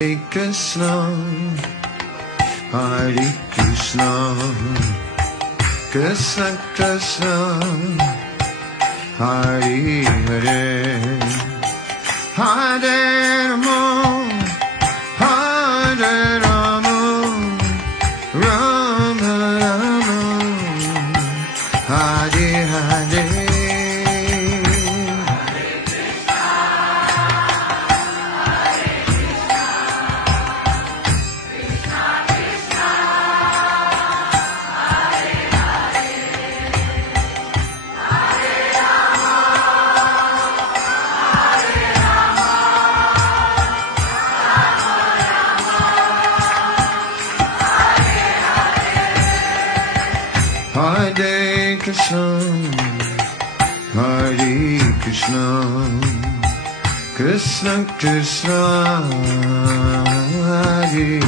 Hare Krishna, Hare Krishna, Krishna Krishna, Hare Hare, Hare Rama, Hare Rama, Rama Rama, Hare Hare. Hare Krishna, Hare Krishna, Krishna Krishna, Hare